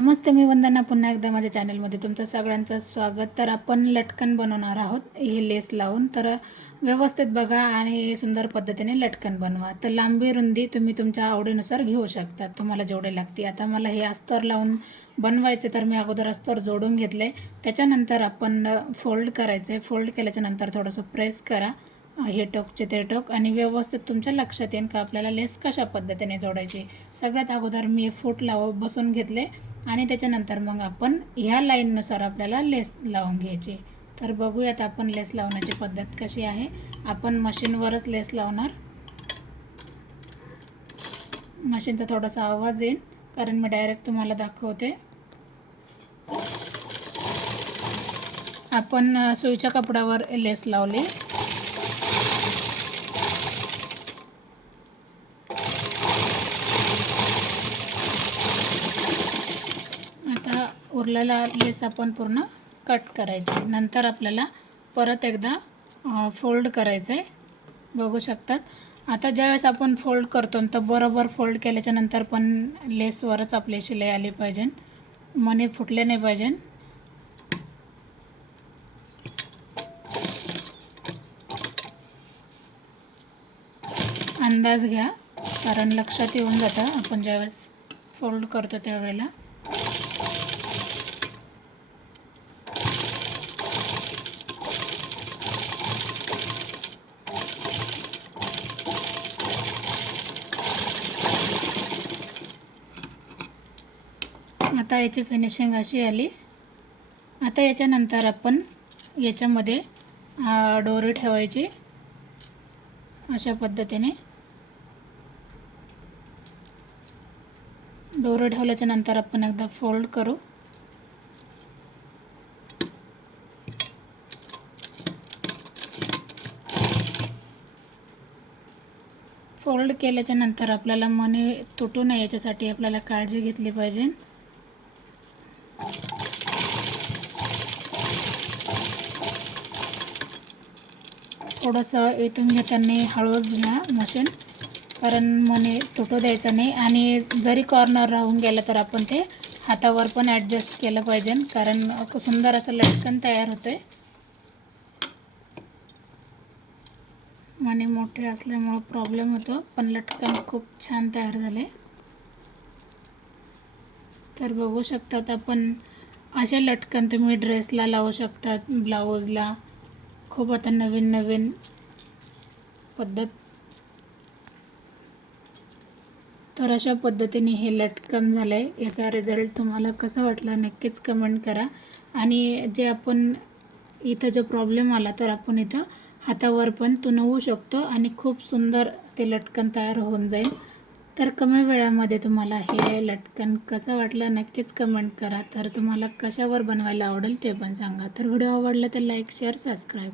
नमस्ते मी वंदना. पुन्हा एकदा माझ्या चॅनलमध्ये तुमचं सगळ्यांचं स्वागत. तर आपण लटकन बनवणार आहोत हे लेस लावून. तर व्यवस्थित बघा आणि सुंदर पद्धतीने लटकन बनवा. तर लांबी रुंदी तुम्ही तुमच्या आवडीनुसार घेऊ शकता. तुम्हाला जेवढे लागते आता मला हे अस्तर लावून बनवायचे तर मी अगोदर अस्तर जोडून घेतले. त्याच्यानंतर आपण फोल्ड करायचं. फोल्ड केल्याच्यानंतर थोडंसं प्रेस करा. हे टोकचे ते टोक आणि व्यवस्थित तुमच्या लक्षात येईल का आपल्याला लेस कशा पद्धतीने जोडायची. सगळ्यात अगोदर मी फूट लाव बसून घेतले आणि त्याच्यानंतर मग आपण ह्या लाईननुसार आपल्याला लेस लावून घ्यायची. तर बघूयात आपण लेस लावण्याची पद्धत कशी आहे. आपण मशीनवरच लेस लावणार. मशीनचा थोडासा आवाज येईल कारण मी डायरेक्ट तुम्हाला दाखवते. आपण सुईच्या कपड्यावर लेस लावली आता उरलेला लेस आपण पूर्ण कट करायची. नंतर आपल्याला परत एकदा फोल्ड करायचं आहे बघू शकतात. आता ज्यावेळेस आपण फोल्ड करतो तर बरोबर फोल्ड केल्याच्यानंतर पण लेसवरच आपली शिलाई आली पाहिजे. मनी फुटले नाही पाहिजे. अंदाज घ्या. कारण लक्षात येऊन जातं. आपण ज्यावेळेस फोल्ड करतो त्यावेळेला. आता याची फिनिशिंग अशी आली. आता याच्यानंतर आपण याच्यामध्ये डोरी ठेवायची. अशा पद्धतीने. डोरी ठेवल्याच्या नंतर आपण एकदा फोल्ड करू. फोल्ड केल्याच्यानंतर आपल्याला मनी तुटू नये याच्यासाठी आपल्याला काळजी घेतली पाहिजे. थोडंसं इथून घेताना हळूच घ्या मशीन. कारण मने तुटू द्यायचं नाही. आणि जरी कॉर्नर राहून गेलं तर आपण ते हातावर पण ॲडजस्ट केलं पाहिजे. कारण सुंदर असं लटकन तयार होतं आहे मने मोठे असल्यामुळं प्रॉब्लेम होतो. पण लटकन खूप छान तयार झाले तर बघू शकतात आपण. असे लटकन तुम्ही ड्रेसला लावू शकतात ब्लाऊजला. खूप आता नवीन नवीन पद्धत. तर अशा पद्धतीने हे लटकन झालं आहे याचा रिझल्ट तुम्हाला कसा वाटला नक्कीच कमेंट करा. आणि जे आपण इथं जो प्रॉब्लेम आला तर आपण इथं हातावर पण तुनवू शकतो आणि खूप सुंदर ते लटकन तयार होऊन जाईल. तर कमी वेळामध्ये तुम्हाला हे लटकन कसं वाटलं नक्कीच कमेंट करा. तर तुम्हाला कशावर बनवायला आवडेल ते पण सांगा. तर व्हिडिओ आवडला तर लाईक शेअर सबस्क्राईब